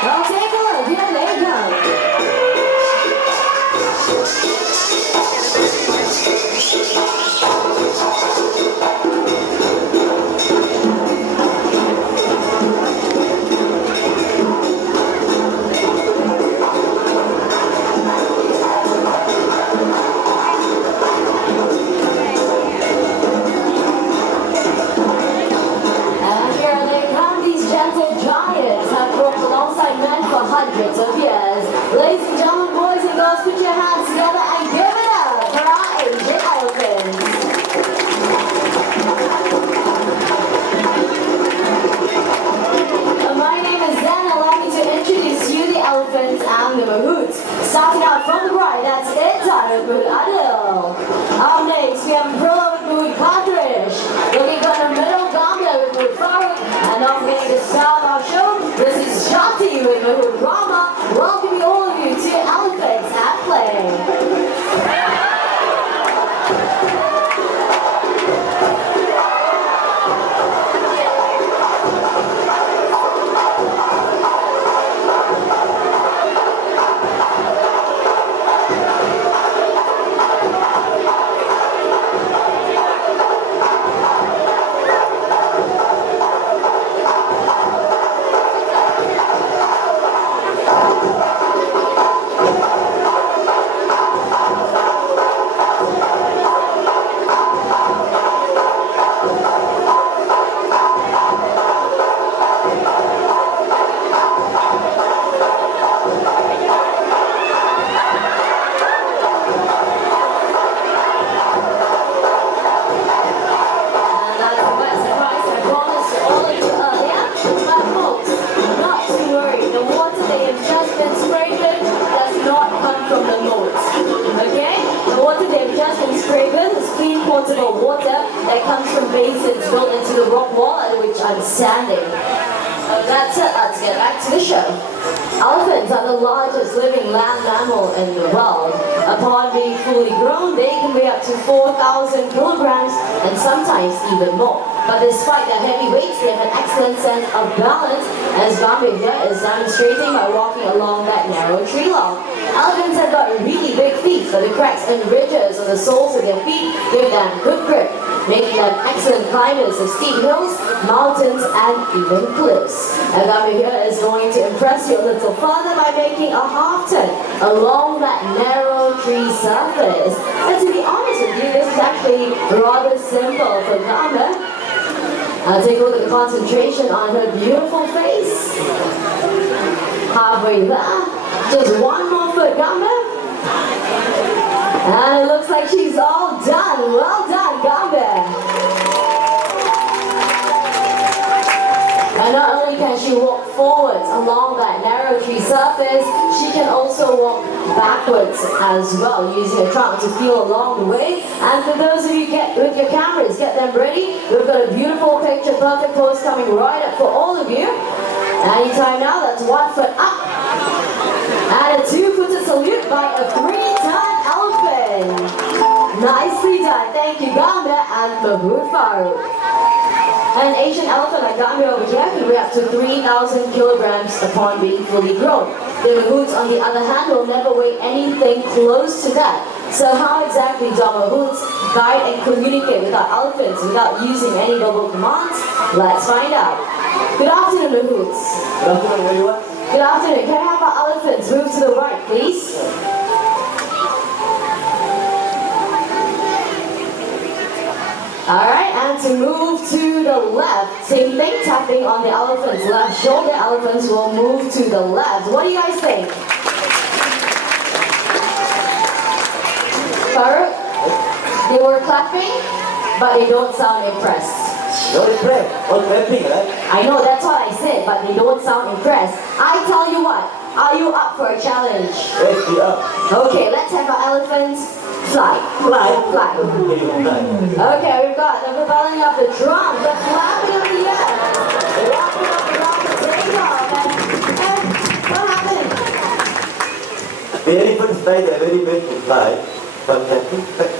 Well, take a look. Here they go. Hundreds of years. Ladies and gentlemen, boys and girls, put your hands together and give it up for our Asian elephants. My name is Zen. Allow me to introduce you the elephants and the mahouts. Starting out from the right, that's it, with Mahout Adil. Up next, we have Bro with Mahout Kadrish. Looking for the middle, Gambler with Mahout Farooq. And not forgetting to start our show, this is Shakti with Mahout Rama. Welcoming all of you to Elephants at Play. Potable water that comes from basins built into the rock wall at which I'm standing. That's it, let's get back to the show. Elephants are the largest living land mammal in the world. Upon being fully grown, they can weigh up to 4,000 kilograms and sometimes even more. But despite their heavy weights, they have an excellent sense of balance, as Gambir here is demonstrating by walking along that narrow tree log. Elephants have got really big feet, but the cracks and ridges on the soles of their feet give them good grip, making them excellent climbers of steep hills, mountains, and even cliffs. And Gambir here is going to impress you a little further by making a half turn along that narrow tree surface. And to be honest with you, this is actually rather simple for Gambir. Take a look at the concentration on her beautiful face. Halfway there. Just one more foot, Gambir. And it looks like she's all done. Well done, Gambir. And not only can she walk forwards along that narrow tree surface, she can also walk backwards as well, using her trunk to feel along the way. And for those of you with your cameras, get them ready. We've got a beautiful picture perfect pose coming right up for all of you. Anytime now, that's 1 foot up. And a 2-footed salute by a 3-ton elephant. Nicely done. Thank you, Gambir and Mahout Farooq. An Asian elephant like Gambir over here can weigh up to 3,000 kilograms upon being fully grown. The mahouts, on the other hand, will never weigh anything close to that. So how exactly do mahouts guide and communicate with our elephants without using any verbal commands? Let's find out. Good afternoon, mahouts. Good afternoon, everyone. Good afternoon. Can I have our elephants move to the right, please? Alright, and to move to the left, same thing, tapping on the elephant's left shoulder. Elephants will move to the left. What do you guys think? Farooq, they were clapping, but they don't sound impressed. You're impressed. All clapping, right? I know, that's what I said, but they don't sound impressed. I tell you what, are you up for a challenge? Yes, we are. Okay, let's have our elephants fly. Fly. Fly. Okay, we've got the propelling of the drum, the flapping of the air, walking up around the takeoff, and what happened? The elephants fly, they're very big to fly, but they're too fat.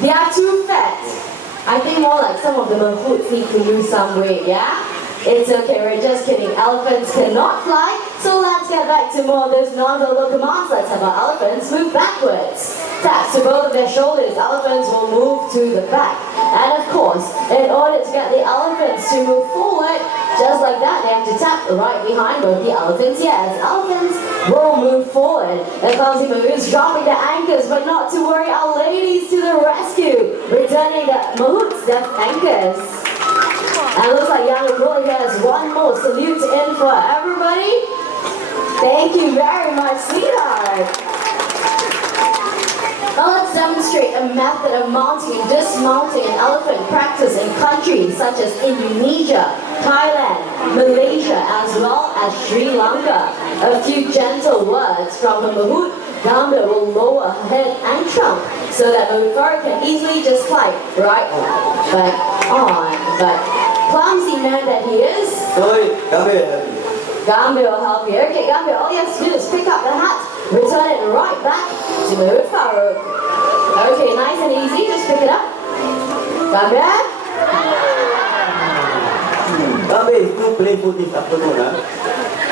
They are too fat. I think more like some of the mahouts need to lose some weight, yeah? It's okay, we're just kidding. Elephants cannot fly. So let's get back to more of those non-verbal commands. Let's have our elephants move backwards. Taps to both of their shoulders. Elephants will move to the back. And of course, in order to get the elephants to move forward, just like that, they have to tap right behind both the elephants' ears. Elephants will move forward. The clumsy Mahout's dropping the anchors, but not to worry, our ladies to the rescue, returning the Mahout's death anchors. And looks like Young Girl here has one more salute in for everybody. Thank you very much, sweetheart. Now let's demonstrate a method of mounting and dismounting an elephant practice in countries such as Indonesia, Thailand, Malaysia, as well as Sri Lanka. A few gentle words from the Mahout. Gambia will lower her head and trunk so that Mahout can easily just slide right back on. But clumsy man that he is, Sorry, Gambia. Gambia will help you. Okay, Gambia, all you have to do is pick up the hat, return it right back to Mahout Farouk. Okay, nice and easy, just pick it up. Gambia? Gambia is too playful this afternoon, huh?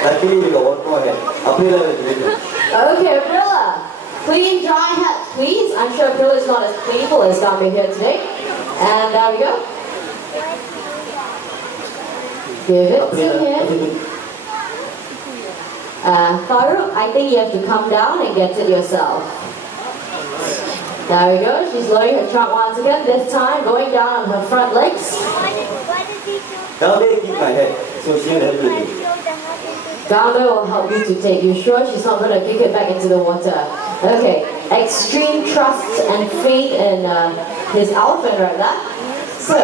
Luckily we got one more head. April is ready. Okay, Aprilla, clean dry hat, please. I'm sure Aprilla is not as playful as Gambia here today. And there we go. Give it to him. Farouk, I think you have to come down and get it yourself. There we go. She's lowering her trunk once again. This time going down on her front legs. Gambia keep my head, so she'll help me. Gambia will help you to take. You sure she's not going to kick it back into the water? Okay. Extreme trust and faith in his elephant right there. So,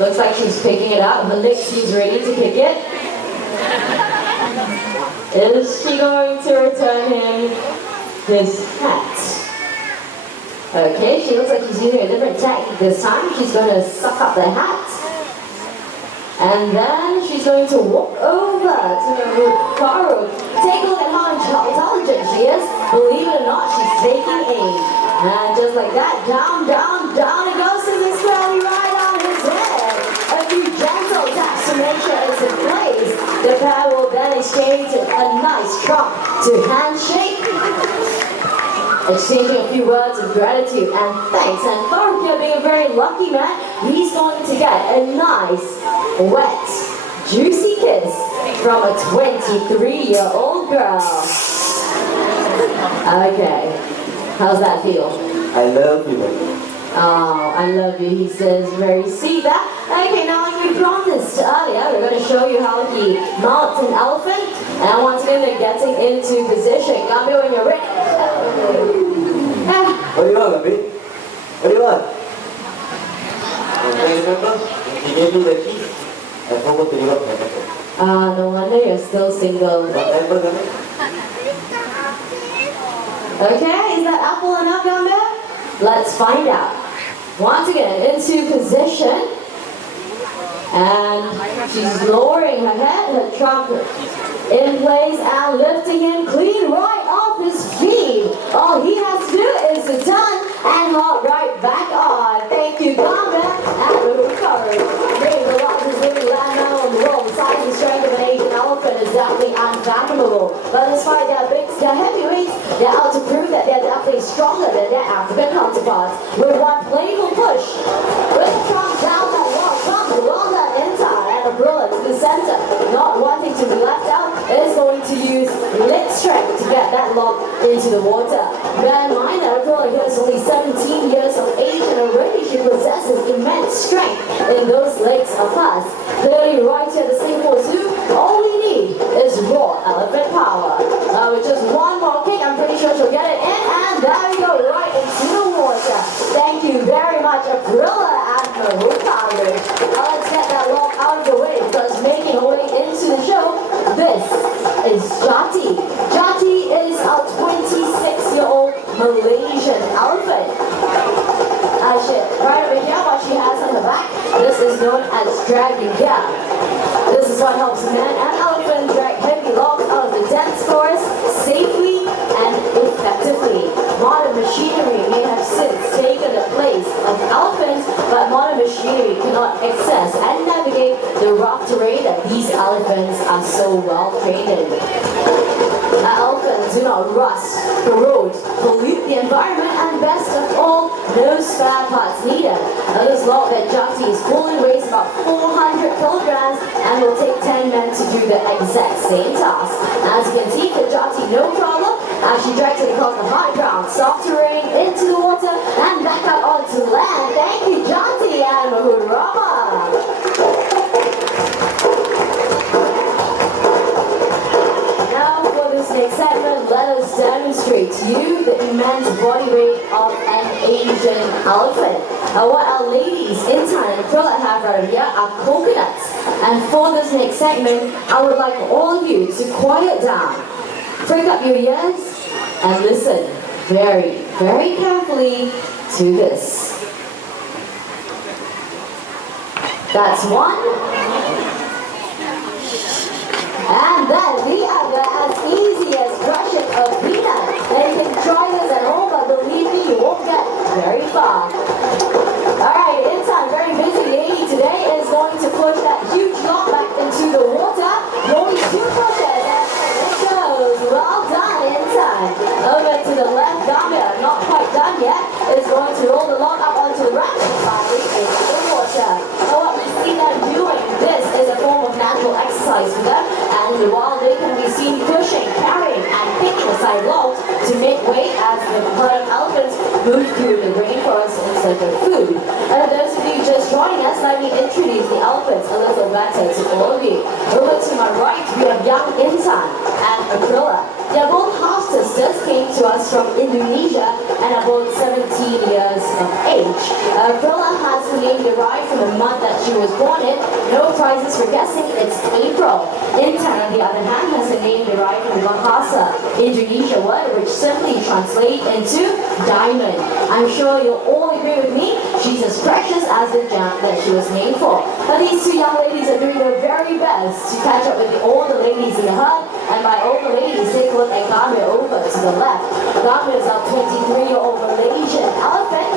looks like she's picking it up. Her leg seems ready to kick it. Is she going to return him his hat? Okay, she looks like she's using a different technique this time. She's going to suck up the hat. And then she's going to walk over to Farouk. Take a look at how intelligent she is. Believe it or not, she's taking aim. And just like that, down, down, down it goes to this belly right on his head. A few gentle taps to make sure it's in place. The pair will then exchange a nice trunk to handshake. Exchanging a few words of gratitude and thanks. And Farouk here being a very lucky man, he's going to get a nice, wet, juicy kiss from a 23-year-old girl. Okay, how's that feel? I love you, man. Oh, I love you, he says, very sweet. Okay, now like we promised earlier, we're going to show you how he mounts an elephant. And once again, they're getting into position. Gambia, when you're ready. What do you want, Gambia? What do you want? Okay, remember? He gave me the keys. I forgot to lock my door. No wonder you're still single. What happened, Gambia? Okay, is that apple enough, Gambia? Let's find out. Once again, into position. And she's lowering her head, her trunk in place, and lifting him clean right off his feet. All he has to do is to turn and hop right back on. Thank you, Gambia, and recovery. Being the largest living land mammal in the world, the size and strength of an Asian elephant is definitely unfathomable. But despite their heavyweights, they're out to prove that they're definitely stronger than their African counterparts. With one playful push, with the trunk down that wall, comes Rhonda inside and Aprilla to the center. Not wanting to be left out, is going to use leg strength to get that lock into the water. Bear in mind that Aprilla here is only 17 years of age and already she possesses immense strength in those legs of hers. Clearly right here at the Singapore Zoo, all we need is raw elephant power. With just one more kick, I'm pretty sure she'll get it in, and there we go, right into the water. Thank you very much, Aprilla and Mahout Farouk. Now let's get that lock out of the way, because making her way into the show, this is Jati. Jati is a 26-year-old Malaysian elephant. Right over here, what she has on her back, this is known as dragging gear. This is what helps men and elephants drag heavy logs out of the dense forest safely and effectively. Modern machinery may have since taken the place of elephants, but modern machinery cannot access and navigate the rough terrain well trained in. Elephants do not rust, corrode, pollute the environment, and best of all, no spare parts needed. This log-bed Jati is fully weighs about 400 kilograms and will take 10 men to do the exact same task. As you can see, the Jati no problem as she drags it across the hard ground, soft terrain, into the water, and back up onto land. Thank you, Jati and Mahurama. Next segment, let us demonstrate to you the immense body weight of an Asian elephant. What our ladies in Thailand and Krilla have right here are coconuts. And for this next segment, I would like all of you to quiet down, prick up your ears, and listen very, very carefully to this. That's one. And then the other, as easy as crushing a peanut. And you can try this at home, but believe me, you won't get very far. Alright, Intan, very busy lady today, is going to push that huge log back into the water. Only 2 pushes, and it goes. Well done, Intan. Over to the left, Gambia, not quite done yet, is going to roll the log up onto the right side into the water. Now what we see them doing, this is a form of natural exercise for them. And while they can be seen pushing, carrying, and picking aside logs to make way as the herd of elephants move through the rainforest in search of food. And for those of you just joining us, let me introduce the elephants a little better to all of you. Over to my right, we have young Intan and Akrilla. They are both half-sisters, came to us from Indonesia and are both 17 years of age. Akrilla has her name derived from the month that she was born in. No prizes for guessing, it's April. Intan, on the other hand, has a name derived from Bahasa, Indonesia word, which simply translates into diamond. I'm sure you'll all agree with me, she's as precious as the gem that she was made for. But these 2 young ladies are doing their very best to catch up with the older ladies in the herd, and by older ladies, take a look at Gambia over to the left. Gambia is our 23-year-old Malaysian elephant,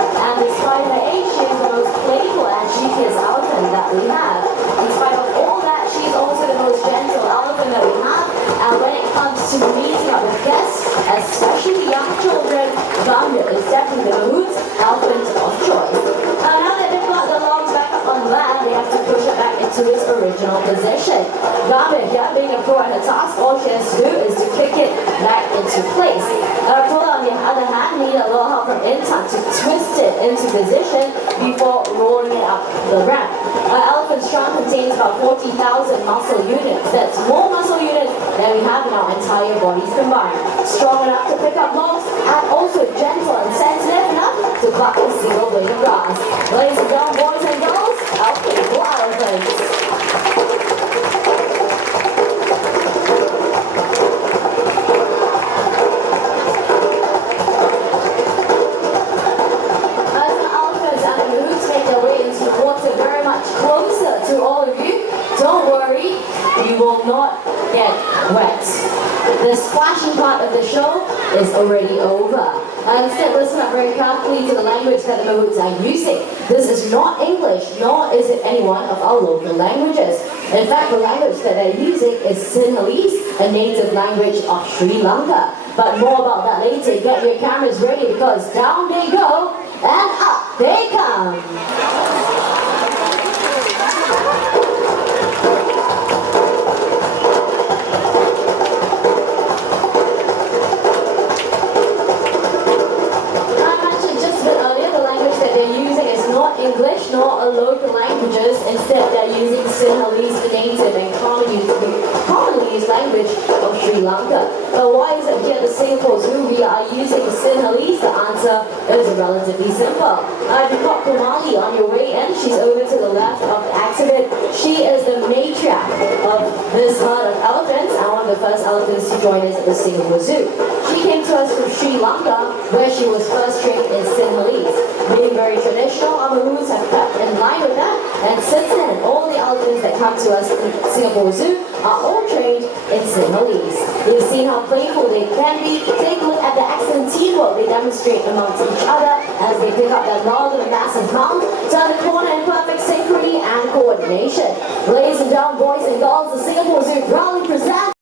and despite her age, she is the most playful and cheekiest elephant that we have. In spite of all that, she is also the most gentle elephant that we have, and when it comes to meeting up with guests, especially young children, Gambia is definitely the Mahout's elephant of choice. Now that they've got the logs back up on land, they have to push it back into its original position. Gambia, here being a pro at her task, all she has to do is to kick it back into place. Krilla, on the other hand, needed a little help from Intan to twist it into position before rolling it up the ramp. Our elephant strong contains about 40,000 muscle units. That's more muscle units than we have in our entire bodies combined. Strong enough to pick up logs and also gentle and sensitive enough to pluck a single blade of grass. Ladies and gentlemen, boys and girls, our playful elephants. You will not get wet. The splashing part of the show is already over. Instead, listen up very carefully to the language that the Mahouts are using. This is not English, nor is it any one of our local languages. In fact, the language that they're using is Sinhalese, a native language of Sri Lanka. But more about that later. Get your cameras ready because down they go and up they come. English nor a local languages. Instead, they're using Sinhalese, the native and commonly used language of Sri Lanka. But why is it here at the Singapore Zoo we are using Sinhalese? The answer is relatively simple. You've got Kumali on your way in. She's over to the left of the exhibit. She is the matriarch of this herd of elephants and one of the first elephants to join us at the Singapore Zoo. She came to us from Sri Lanka, where she was first trained in Sinhalese. Being very traditional, our Mahouts have kept in line with that, and since then, all the elephants that come to us in Singapore Zoo are all trained in Sinhalese. You've seen how playful they can be. Take a look at the excellent teamwork they demonstrate amongst each other as they pick up that log of a massive mound, turn the corner in perfect synchrony and coordination. Ladies and gentlemen, boys and girls, the Singapore Zoo proud